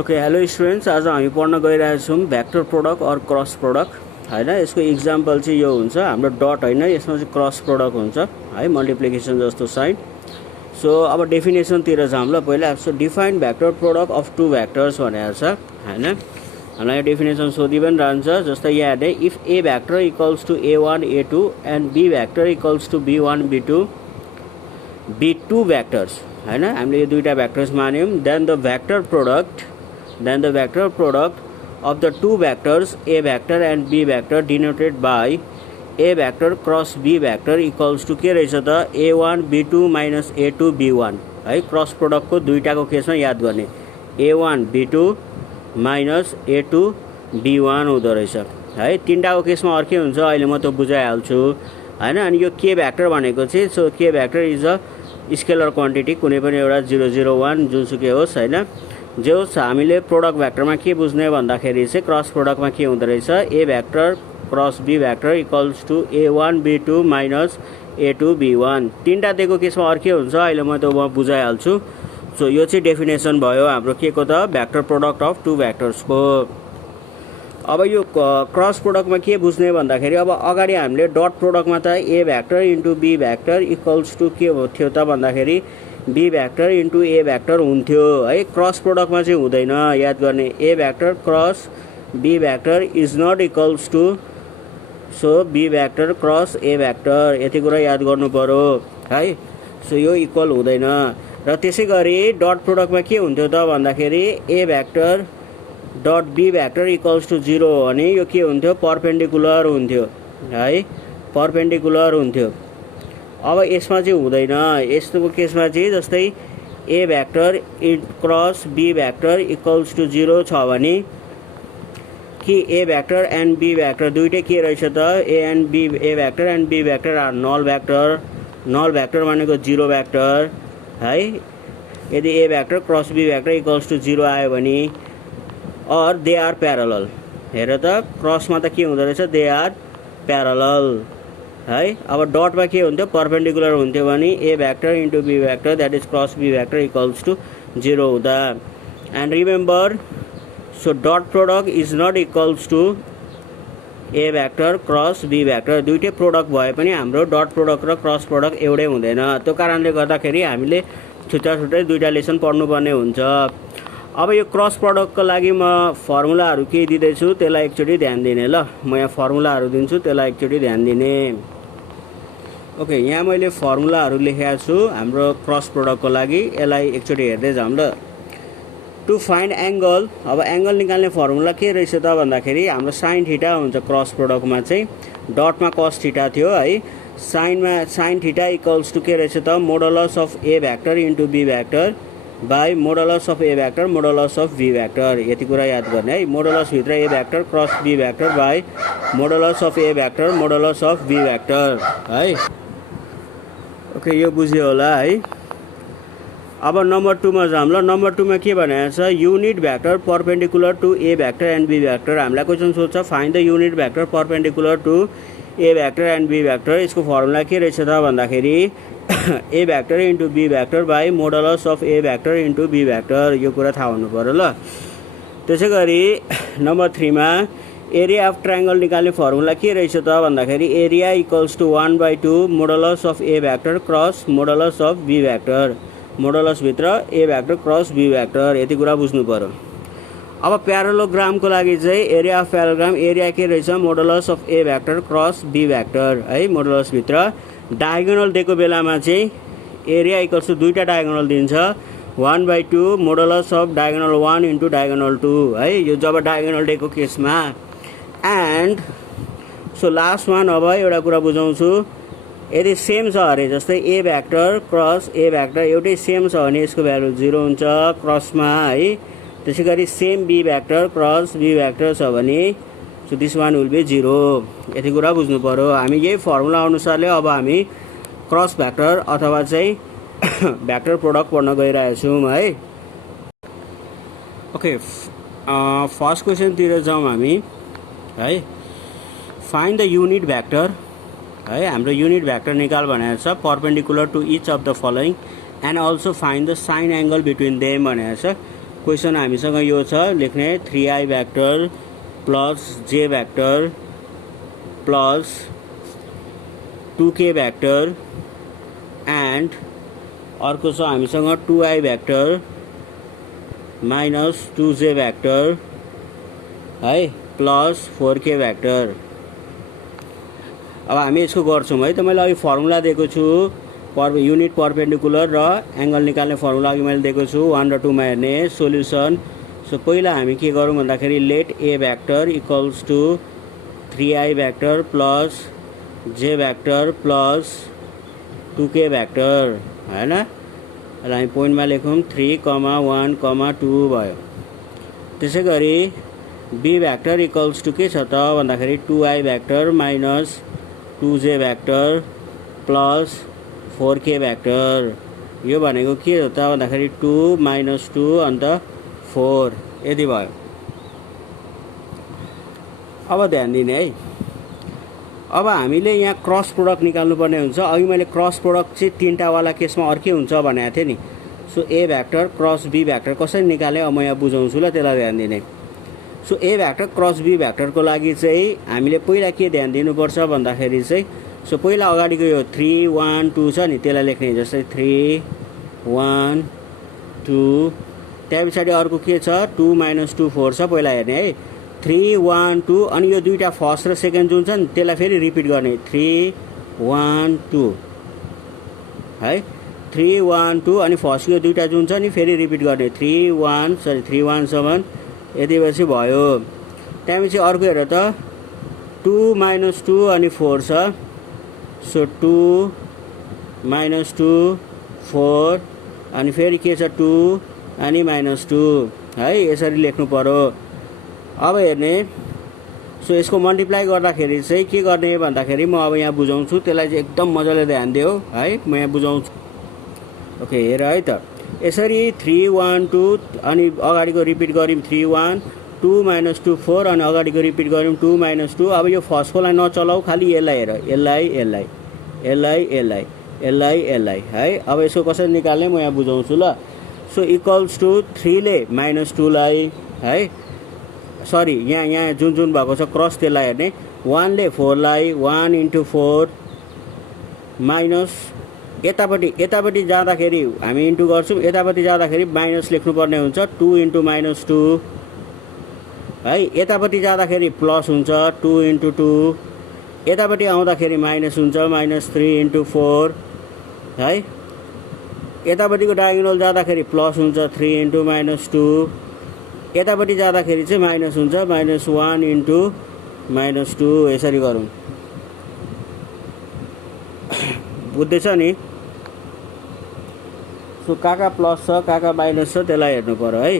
Okay hello students, आज हामी पढ्न गइरहेछौँ भेक्टर प्रोडक्ट और क्रस प्रोडक्ट हैन। यसको इक्जाम्पल चाहिँ यो हुन्छ हाम्रो डट हैन, यसमा चाहिँ क्रस प्रोडक्ट हुन्छ है, मल्टिप्लिकेसन जस्तो साइन। सो अब डेफिनेसनतिर जाऊँ ल पहिला। So define vector product of two vectors भनेको छ हैन। हामीलाई यो डेफिनेसन सोधि पनि रहन्छ। जस्तै यहाँ हेर्ने, if A vector equals to a1 a2 and be vector equals to b1 b2 b2 vectors हैन, हामीले यो दुईटा भेक्टर्स मान्यौँ। Then the vector product of the two vectors a vector and b vector denoted by a vector cross b vector equals to के रहेछ त a1 b2 minus a2 b1 है। Cross प्रोडक्टको दुईटाको केसमा याद गर्ने a1 b2 minus a2 b1 हुँदो रहेछ है। तीनटाको केसमा अर्कै हुन्छ, अहिले म त्यो बुझाइहाल्छु हैन। अनि यो के भेक्टर भनेको चाहिँ, सो के vector is a scalar quantity, कुनै पनि एउटा 0 0 1 जुनसुकै होस् हैन। जो हामीले प्रोडक्ट भेक्टरमा के बुझ्ने भन्दाखेरि चाहिँ क्रस प्रोडक्टमा के हुँदो रहेछ, a vector cross be vector equals to a1 b2 minus a2 b1। तीनटा दिएको केसमा अर्कै हुन्छ, अहिले म त्यो बुझाइहाल्छु। सो यो चाहिँ डेफिनेसन भयो हाम्रो के को त, भेक्टर प्रोडक्ट अफ टु भेक्टर्सको। अब यो क्रस प्रोडक्टमा के बुझ्ने भन्दाखेरि, अब अगाडि हामीले डट प्रोडक्टमा त a vector into b vector equals to के थियो त भन्दाखेरि b vector into a vector हुन्थ्यो है। क्रस प्रोडक्टमा चाहिँ हुँदैन, याद गर्ने। A vector cross be vector is not equals to so b vector cross a vector, यति कुरा याद गर्नु पर्यो है। सो यो इक्वल हुँदैन। र त्यसै गरी डट प्रोडक्टमा के हुन्थ्यो त भन्दाखेरि a vector dot b vector equals to 0 भने यो के हुन्थ्यो, परपेन्डिकुलर हुन्थ्यो है, परपेन्डिकुलर हुन्थ्यो। अब यसमा चाहिँ हुँदैन। यस्तोको केसमा चाहिँ जस्तै a vector cross be vector equals to 0 छ भने कि a vector and be vector दुइटै के रहेछ त, a vector and be vector are null vector. Null vector भनेको 0 भेक्टर है। यदि a vector cross be vector equals to 0 आयो भने, और दे आर प्यारलल। हेर त, क्रसमा त के हुँदो रहेछ, दे आर प्यारलल है। अब डटमा के हुन्थ्यो, परपेन्डिकुलर हुन्थ्यो भने a vector into b vector that is cross be vector equals to 0 हुँदा। And remember, so dot product is not equals to a vector cross be vector. दुइटै प्रोडक्ट भए पनि हाम्रो डट प्रोडक्ट र क्रस प्रोडक्ट एउटै हुँदैन। त्यो कारणले गर्दाखेरि हामीले छुट्टा छुट्टै दुईटा लेसन पढ्नुपर्ने हुन्छ। अब यो क्रस प्रोडक्टको लागि म फर्मुलाहरू के दिँदैछु त्यसलाई एकचोटि ध्यान दिने ल। म यहाँ फर्मुलाहरू दिन्छु, त्यसलाई एकचोटि ध्यान दिने। ओके, यहाँ मैले फर्मुलाहरू लेखेको छु हाम्रो क्रस प्रोडक्टको लागि, यसलाई एकचोटि हेर्दै जाऊँ ल। टु फाइन्ड एङ्गल, अब एङ्गल निकाल्ने फर्मुला के रहेछ त भन्दाखेरि हाम्रो साइन थीटा हुन्छ क्रस प्रोडक्टमा चाहिँ, डटमा कस थीटा थियो है। साइन थीटा इक्वल्स टु के रहेछ त, modulus of A vector into b vector by modulus of A vector modulus of be vector. यति कुरा याद गर्ने है। मोडुलस भित्र ए vector cross be vector by modulus of A vector modulus of be vector है। ओके, यो बुझ्यो होला है। अब नम्बर 2 मा जाऊँ ल। नम्बर 2 मा के भनेको छ, unit vector perpendicular to a vector and be vector. हामीलाई क्वेसन सोध्छ find the unit vector perpendicular to a vector and be vector. यसको फर्मुला के रहेछ त भन्दाखेरि a vector into b vector by modulus of A vector into b vector. यो कुरा थाहा हुनु पर्यो ल। त्यसै गरी नम्बर 3 मा एरिया अफ ट्रायङ्गल निकाल्ने फर्मुला के रहेछ त भन्दाखेरि area equals to 1/2 modulus of A vector cross modulus of be vector. Modulus भित्र ए भेक्टर क्रस बी भेक्टर, यति कुरा बुझ्नु पर्यो। अब प्यारालोग्रामको लागि चाहिँ एरिया अफ प्यारालोग्राम, एरिया के रहेछ, modulus of A vector cross be vector है। मोडुलस भित्र डायगोनल दिएको बेलामा चाहिँ एरिया इक्वल्स टु दुईटा डायगोनल दिन्छ, 1/2 modulus of diagonal 1 into diagonal 2 है। यो जब डायगोनल दिएको केसमा। एन्ड सो लास्ट वान, अब एउटा कुरा बुझाउँछु। यदि सेम छ अरे, जस्तै a vector cross a vector एउटै सेम छ भने यसको भ्यालु 0 हुन्छ क्रसमा है। त्यसै गरी same b vector cross be vector छ भने so this one will be 0। यति कुरा बुझ्नु पर्यो। हामी यही फर्मुला अनुसारले अब हामी क्रस भेक्टर अथवा चाहिँ भेक्टर प्रोडक्ट पढ्न गइरहेछौँ है। ओके, फर्स्ट क्वेसनतिर जाउँ हामी है। फाइन्ड द युनिट भेक्टर है। हाम्रो युनिट भेक्टर निकाल भनेको छ perpendicular to each of the following and also find the sine angle between them भनेको छ। क्वेसन हामीसँग यो छ लेख्ने 3i vector plus j vector plus 2k vector and अर्को छ हामीसँग 2i vector minus 2j vector है प्लस 4k भेक्टर। अब हामी यसको गर्छौँ है। त मैले अघि फर्मुला दिएको छु युनिट परपेन्डिकुलर र एंगल निकाल्ने फर्मुला अघि मैले दिएको छु 1 र 2 मा हेर्ने सोल्युसन। सो पहिला हामी के गरौँ भन्दाखेरि let a vector equals to 3i vector plus j vector plus 2k vector हैन। र हामी पोइन्टमा लेखौँ 3, 1, 2 भयो। त्यसै गरी b भेक्टर इक्वल्स टु के छ त भन्दाखेरि 2i vector minus 2j vector plus 4k vector. यो भनेको के हो त भन्दाखेरि 2 माइनस 2 अन्त 4 यति भयो। अब ध्यान दिने है। अब हामीले यहाँ क्रस प्रोडक्ट निकाल्नु पर्ने हुन्छ। अघि मैले क्रस प्रोडक्ट चाहिँ तीनटा वाला केसमा अर्कै हुन्छ भनेको थिएँ नि। So a vector cross b vector कसरी निकाले अब म यहाँ बुझाउँछु ल, त्यसलाई ध्यान दिने। So a vector cross b भेक्टरको लागि चाहिँ हामीले पहिला के ध्यान दिनुपर्छ भन्दाखेरि चाहिँ सो पहिला अगाडिको यो 3, 1, 2 छ नि त्यसलाई लेख्ने जस्तै 3, 1, 2 त्यहाँ पछाडि अर्को के छ 2 माइनस 2 4 छ पहिला हेर्ने है 3, 1, 2 अनि यो दुईटा फर्स्ट र सेकेन्ड जुन छ नि त्यसलाई फेरि रिपिट गर्ने 3, 1, 2 है 3, 1, 2 अनि फर्स्टको दुईटा जुन छ नि फेरि रिपिट गर्ने 3, 1 सम्म यति पछि भयो। त्यहाँपछि अर्को हेर त 2 माइनस 2 अनि 4 छ। सो 2 माइनस 2 4 अनि फेरि के छ 2 अनि माइनस 2 है यसरी लेख्नु पर्यो। अब हेर्ने सो यसको मल्टिप्लाई गर्दाखेरि चाहिँ के गर्ने भन्दाखेरि म अब यहाँ बुझाउँछु त्यसलाई चाहिँ एकदम मजाले ध्यान दियो है म यहाँ बुझाउँछु। ओके हेर है त यसरी 3, 1, 2 अनि अगाडिको रिपिट गर्यौँ 3, 1, 2 माइनस 2 4 अनि अगाडिको रिपिट गर्यौँ 2 माइनस 2। अब यो फर्स्टकोलाई नचलाऊ खालि यसलाई हेर यसलाई है। अब यसको कसरी निकाल्ने म यहाँ बुझाउँछु ल। सो इक्वल्स टु 3 ले माइनस 2 लाई है सरी यहाँ जुन भएको छ क्रस त्यसलाई हेर्ने 1 ले 4 लाई 1 इन्टु 4 माइनस यतापट्टि जाँदाखेरि हामी इन्टु गर्छौँ यतापट्टि जाँदाखेरि माइनस लेख्नुपर्ने हुन्छ 2 इन्टु माइनस 2 है यतापट्टि जाँदाखेरि प्लस हुन्छ 2 इन्टु 2 यतापट्टि आउँदाखेरि माइनस हुन्छ माइनस 3 इन्टु 4 है यतापट्टिको डायगोनल जाँदाखेरि प्लस हुन्छ 3 इन्टु माइनस 2 यतापट्टि जाँदाखेरि चाहिँ माइनस हुन्छ माइनस 1 इन्टु माइनस 2 यसरी गरौँ। बुझ्दैछ नि। सो काका प्लस छ काका माइनस छ त्यसलाई हेर्नु पर्यो है।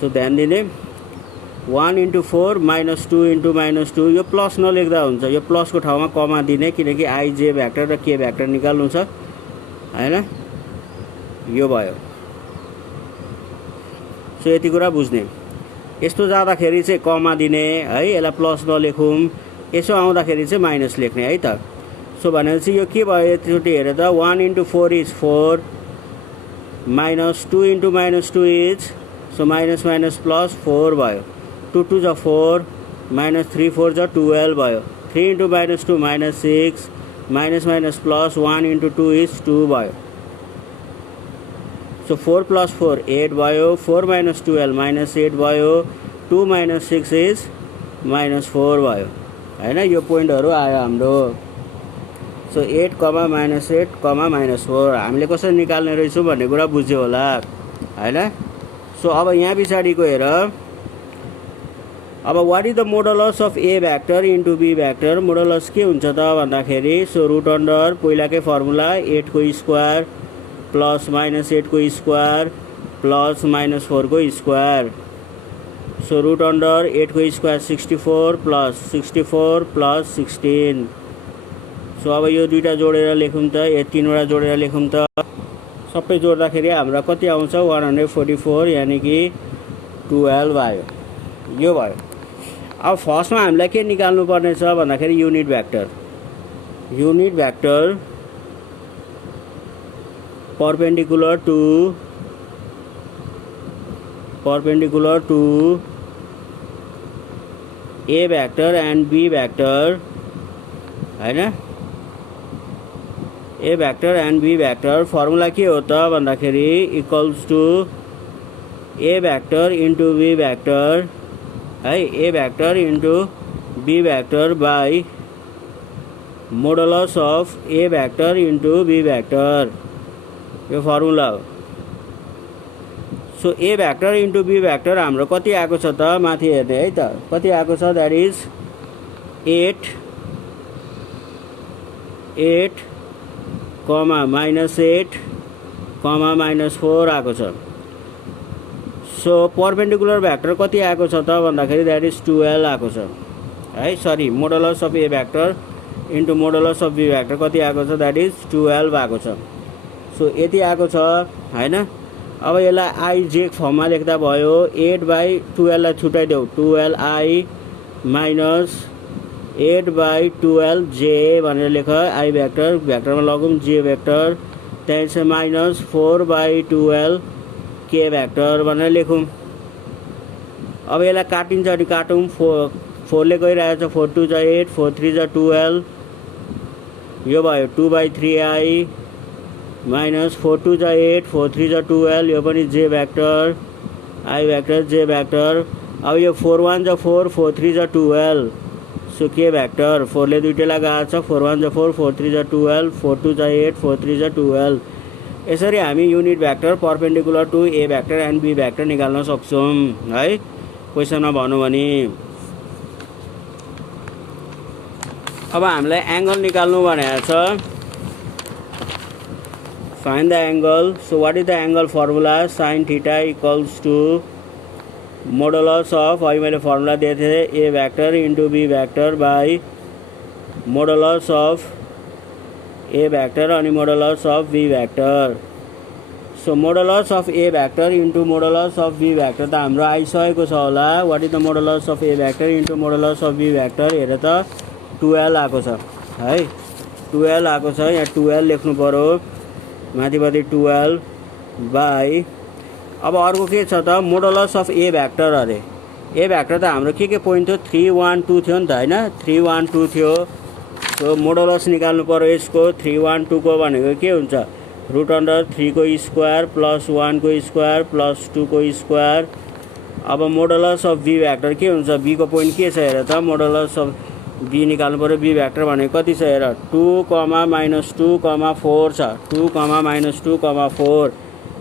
सो ध्यान दिने 1 इन्टु 4 माइनस 2 इन्टु माइनस 2 यो प्लस नलेख्दा हुन्छ यो प्लसको ठाउँमा कमा दिने किनकि i j भेक्टर र k भेक्टर निकाल्नु छ हैन यो भयो। सो यति कुरा बुझ्ने। यस्तो जाँदाखेरि चाहिँ कमा दिने है यसलाई प्लस नलेखौँ यसो आउँदाखेरि चाहिँ माइनस लेख्ने है त। सो भनेपछि यो के भयो यतिचोटि हेर त 1 into 4 is 4 minus 2 into minus 2 is so minus minus plus 4 भयो 2 2 जा 4 माइनस 3 4 जा 12 भयो 3 into minus 2 minus 6 minus minus plus 1 into 2 is 2 भयो। सो 4 प्लस 4 8 भयो 4 माइनस 12 माइनस 8 भयो 2 माइनस 6 इज माइनस 4 भयो हैन यो पोइन्टहरु आयो हाम्रो। So 8 comma minus 8 comma minus 4 हामीले कसरी निकाल्ने रहेछौँ भन्ने कुरा बुझ्यो होला हैन। सो अब यहाँ पछाडिको हेर अब what is the modulus of a vector into b vector modulus के हुन्छ त भन्दाखेरि सो रुट अन्डर पहिलाकै फर्मुला 8 को स्क्वायर प्लस माइनस 8 को स्क्वायर प्लस माइनस 4 को स्क्वायर। सो रुट अन्डर 8 को स्क्वायर 64 प्लस 16। सो अब यो दुईटा जोडेर लेखौँ त यो तीनवटा जोडेर लेखौँ त सबै जोड्दाखेरि हाम्रो कति आउँछ 144 यानी कि 12 आयो यो भयो। अब फर्स्टमा हामीलाई के निकाल्नु पर्ने छ भन्दाखेरि unit vector perpendicular to A vector and B vector हैन A vector and B vector formula के हो त भन्दाखेरि equals to A vector into B vector है A vector into B vector by modulus of A vector into B vector यो formula हो। So A vector into B vector हाम्रो कति आएको छ त माथि हेर्ने है त कति आएको छ दैट इज 8 कमा -8 कमा -4 आएको छ। सो परपेंडिकुलर भ्याक्टर कति आएको छ त भन्दाखेरि दैट इज 12 आएको छ है sorry modulus of A vector into modulus of B vector कति आएको छ दैट इज 12 आएको छ। सो यति आएको छ हैन। अब यसलाई आइजे फर्ममा लेख्दा भयो 8/12 लाई छुटाइदेऊ 12i माइनस 8/12j भनेर लेख आई भ्याक्टर भ्याक्टरमा लगौँ j भ्याक्टर त्यहाँपछि माइनस 4/12 k भ्याक्टर भनेर लेखौँ। अब यसलाई काटिन्छ अनि काटौँ 4 ले गइरहेछ 4 2 जा 8 4 3 जा 12 यो भयो 2/3i माइनस 4 2 जा 8 4 3 जा 12 यो पनि j vector I vector j vector. अब यो 4 1 जा 4 4 3 जा 12 सो k भ्याक्टर 4 ले दुईटैलाई गएको छ 4 1 जा 4 4 3 जा 12 4 2 जा 8 4 3 जा 12 यसरी हामी unit vector perpendicular to A vector and B vector निकाल्न सक्छौं है। क्वेशनमा भन्नु भने अब हामीलाई एंगल निकाल्नु भनेको छ find the angle. So what is the angle formula sin theta equals to modulus of अहिले मैले फर्मुला दिएको थिएँ A vector into B vector by modulus of A vector अनि modulus of B vector. So modulus of A vector into modulus of B vector त हाम्रो आइसकेको छ होला। What is the modulus of A vector into modulus of B vector हेर त 12 आएको छ है 12 आएको छ यहाँ 12 लेख्नु पर्यो माथिपट्टि 12 बाई अब अर्को के छ त मोडुलस अफ A भ्याक्टर अरे A भ्याक्टर त हाम्रो के पोइन्ट थियो 3 1 2 थियो नि त हैन 3 1 2 थियो। सो मोडुलस निकाल्नु पर्यो यसको 3 1 2 को भनेको के हुन्छ √3 को स्क्वायर प्लस 1 को स्क्वायर प्लस 2 को स्क्वायर। अब मोडुलस अफ B भ्याक्टर के हुन्छ B को पोइन्ट के छ हेर त मोडुलस अफ B निकाल्नु पर्यो B भ्याक्टर भनेको कति छ हेर 2, -2, 4 छ 2, -2, 4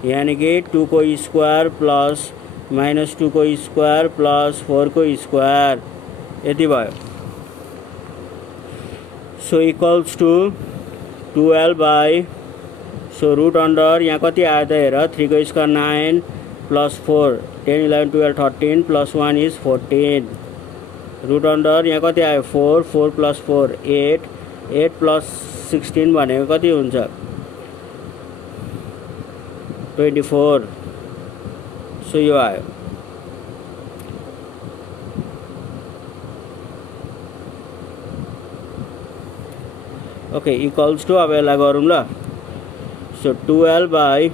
यानी कि 2 को स्क्वायर प्लस -2 को स्क्वायर प्लस 4 को स्क्वायर यति भयो। So equals to 12 by so root under यहाँ कति आयो त हेर 3 को square 9 plus 4 10 11 12 13 plus 1 is 14 root under यहाँ कति आयो 4 4 प्लस 4 8 8 प्लस 16 भनेको कति हुन्छ 24 सो यो आयो। ओके इक्वल्स टु अब यसलाई गरौँ ल। So 12 by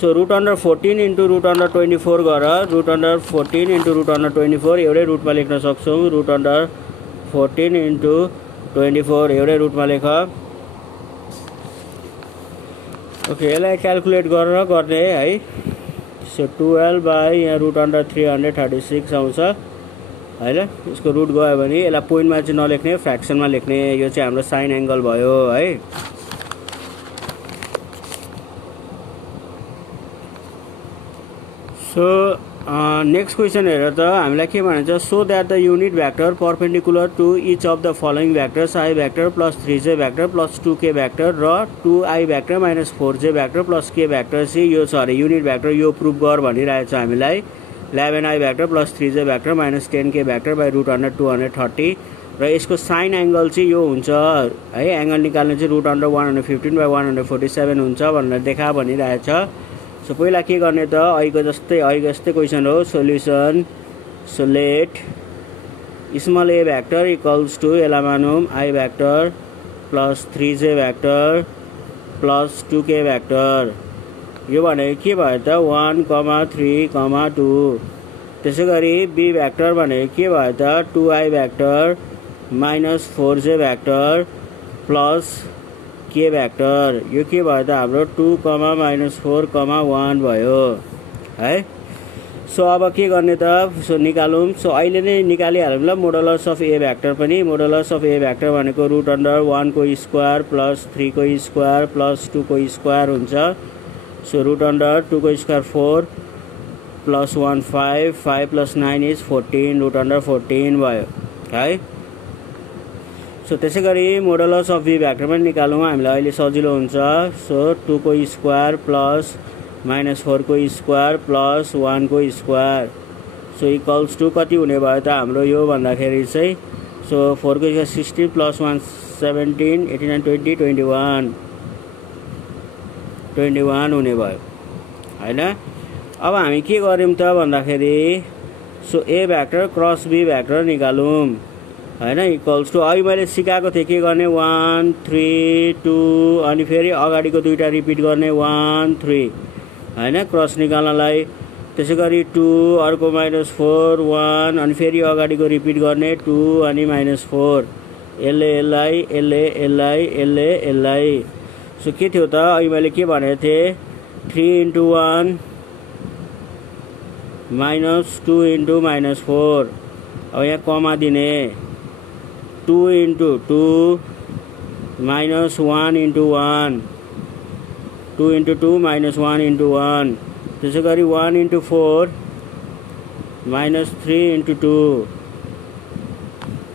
so root under 14 into root under 24 गर root under 14 into root under 24 एउटै रुटमा लेख्न सक्छौँ रूट अंडर 14 इन्टु 24 एउटै रुटमा लेख। ओके यसलाई क्याल्कुलेट गरेर गर्ने है। सो 12 बाई यहाँ रूट अंडर 336 आउँछ हैन यसको रुट गयो भने यसलाई पोइन्टमा चाहिँ नलेख्ने फ्र्याक्सनमा लेख्ने यो चाहिँ हाम्रो साइन एंगल भयो है। सो नेक्स्ट क्वेशन हेर त हामीलाई के भन्छ so that the unit vector perpendicular to each of the following vectors i vector plus 3j vector plus 2k vector र 2i vector minus 4j vector plus k vector चाहिँ यो छ अरे युनिट भ्याक्टर यो प्रुफ गर भनिरहेछ हामीलाई 11i vector plus 3j vector minus 10k vector by root under 230 र यसको साइन एंगल चाहिँ यो हुन्छ है। एंगल निकाल्ने चाहिँ रूट अंडर 115 बाई 147 हुन्छ भनेर देखा भनिरहेछ। सो पहिला के गर्ने त अहिलेको जस्तै क्वेशन हो solution. So let small a vector equals to यसलाई मानौँ i vector plus 3j vector plus 2k vector यो भनेको के भयो त 1, 3, 2 त्यसै गरी बी भ्याक्टर भनेको के भयो त 2i vector minus 4j vector plus k vector यो के भयो त हाम्रो 2, -4, 1 भयो है। सो अब के गर्ने त सो निकालौँ। सो अहिले नै निकालिहालौँ ल मोडुलस अफ ए भ्याक्टर पनि। मोडुलस अफ ए भ्याक्टर भनेको रुट अन्डर 1 को स्क्वायर प्लस 3 को स्क्वायर प्लस 2 को स्क्वायर हुन्छ। सो रुट अन्डर 2 को square 4 plus 1 5, 5 plus 9 is 14 root under 14 भयो है। सो त्यसै गरी मोडुलस अफ बी भ्याक्टर पनि निकालौँ हामीलाई अहिले सजिलो हुन्छ। सो 2 को स्क्वायर प्लस -4 को स्क्वायर प्लस 1 को स्क्वायर सो इक्वल्स टू कति हुने भयो त हाम्रो यो भन्दाखेरि चाहिँ सो 4 को स्क्वायर 16 प्लस 1 17 18 20 21 हुने भयो हैन। अब हामी के गर्यौं त भन्दाखेरि so A vector cross B vector निकालौँ हैन इक्वल्स टू अहिले मैले सिकाएको थिएँ के गर्ने 1 3 2 अनि फेरि अगाडिको दुईटा रिपिट गर्ने 1 3 हैन क्रस निकाल्नलाई। त्यसै गरी 2 अर्को -4 1 अनि फेरि अगाडिको रिपिट गर्ने 2 अनि -4 यसले यसलाई सो के थियो त अहिले मैले के भनेको थिएँ 3 × 1 -2 × -4 अब यहाँ कमा दिने 2 × 2 -1 × 1 2 × 2 -1 × 1 त्यसै गरी 1 × 4 -3 × 2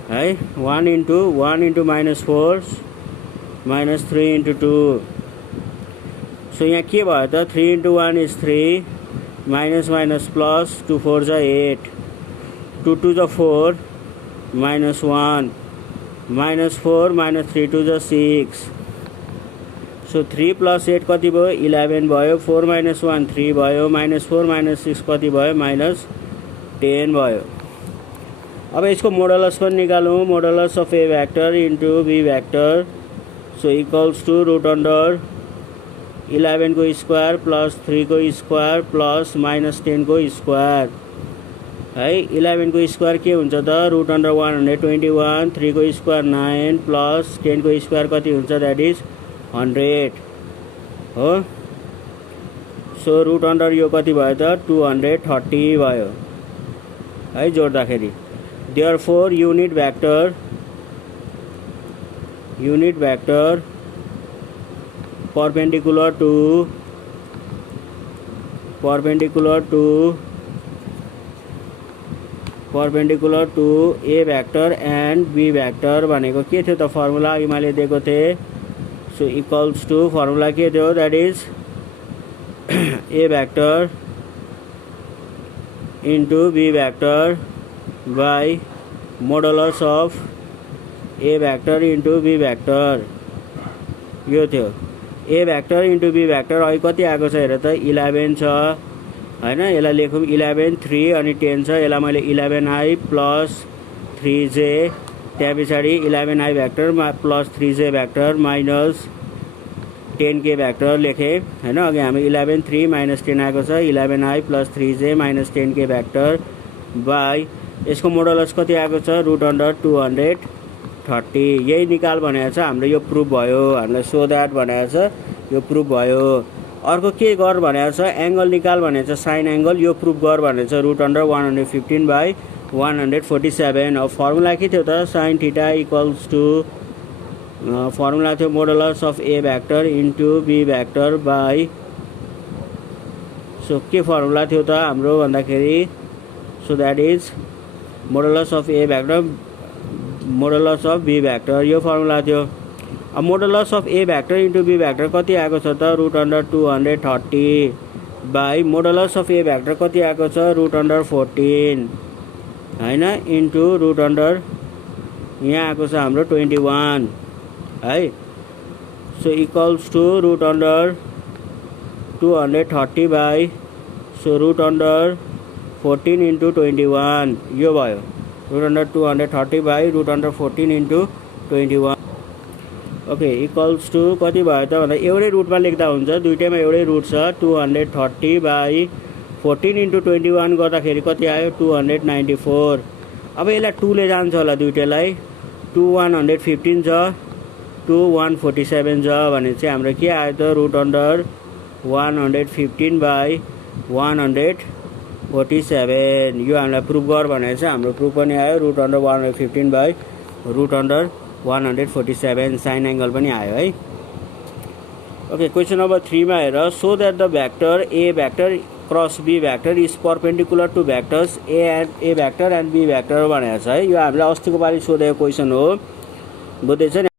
है 1 × -4 -3 × 2 सो यहाँ के भयो त 3 × 1 इज 3 माइनस प्लस 2 4 जा 8 2 2 जा 4 -1 -4 -3 2 जा 6 सो 3 प्लस 8 कति भयो 11 भयो 4 - 1 3 भयो -4 - 6 कति भयो -10 भयो। अब यसको मोडुलस पनि निकालौँ modulus of A vector into B vector so equals to root under 11 को स्क्वायर प्लस 3 को स्क्वायर प्लस -10 को स्क्वायर है। 11 को स्क्वायर के हुन्छ त रुट अन्डर 121 3 को स्क्वायर 9 प्लस 10 को स्क्वायर कति हुन्छ द्याट इज 100 हो। सो रुट अन्डर यो कति भयो त 230 भयो है जोड्दाखेरि। Therefore unit vector perpendicular to A vector and B vector भनेको के थियो त फर्मुला अघि मैले दिएको थिएँ। सो इक्वल्स टू फर्मुला के थियो that is A vector into B vector by modulus of A vector into B vector यो थियो। A vector into B vector अहिले कति आएको छ हेर त 11 छ हैन। यसलाई लेखौँ 11 3 अनि 10 छ यसलाई मैले 11i प्लस 3j त्यहाँ पछाडि 11i vector plus 3j vector minus 10k vector लेखेँ हैन। अघि हामी 11 3 - 10 आएको छ 11i plus 3j minus 10k vector by यसको मोडुलस कति आएको छ रुट अन्डर 230 यही निकाल भनेको छ हाम्रो यो प्रुफ भयो हामीलाई सो द्याट भनेको छ यो प्रुफ भयो। अर्को के गर भनेको छ एंगल निकाल भनेको छ साइन एंगल यो प्रुफ गर भनेको छ रुट अन्डर 115 बाई 147। अब फर्मुला के थियो त sine theta equals to formula थियो modulus of A vector into B vector by so के फर्मुला थियो त हाम्रो भन्दाखेरि so that is modulus of A vector modulus of B vector यो फर्मुला थियो। अब modulus of A vector into B vector कति आएको छ त root under 230 by modulus of A vector कति आएको छ रुट अन्डर 14 हैन इन्टु रुट अन्डर यहाँ आएको छ हाम्रो 21 है। So equals to root under 230 by so root under 14 into 21 यो भयो root under 230 by root under 14 into 21 okay equals to कति भयो त भन्दा एउटै रुटमा लेख्दा हुन्छ दुईटैमा एउटै रुट छ 230/14 इन्टु 21 गर्दाखेरि कति आयो 294। अब यसलाई 2 ले जान्छ होला दुईटैलाई 2 115 छ 2 147 छ भने चाहिँ हाम्रो के आयो त रुट अन्डर 115/147 यो हामीलाई प्रुफ गर भनेर चाहिँ हाम्रो प्रुफ पनि आयो रुट अन्डर 115/147 साइन एंगल पनि आयो है। ओके क्वेश्चन नंबर 3 मा हेर so that the vector a vector cross b vector is perpendicular to vectors a vector and b vector भनेर छ है। यो हामीले अस्तिको पालि सोधेको क्वेशन हो बुझ्दैछ नि।